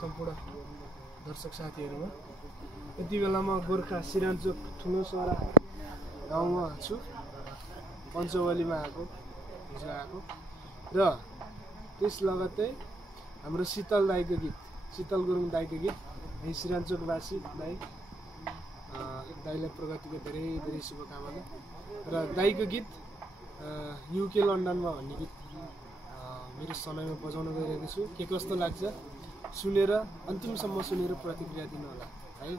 सम्पूर्ण दर्शक साथीहरुमा यति बेला म गोर्खा सिरानचोक ठुलो सरा गाउँमा छु पञ्चवलीमा हिजो आएको र त्यस लगत्तै हाम्रो शीतल दाइको गीत शीतल गुरुङ दाइको गीत यही सिरानचोकवासी दाइलाई प्रगतिको धेरै धेरै शुभकामना र दाइको गीत युके लन्डनमा भन्ने गीत मेरो समयमा बजाउन गइरहेको छु के कस्तो लाग्छ सुनेर अन्तिमसम्म सुनेर प्रतिक्रिया दिनु होला है।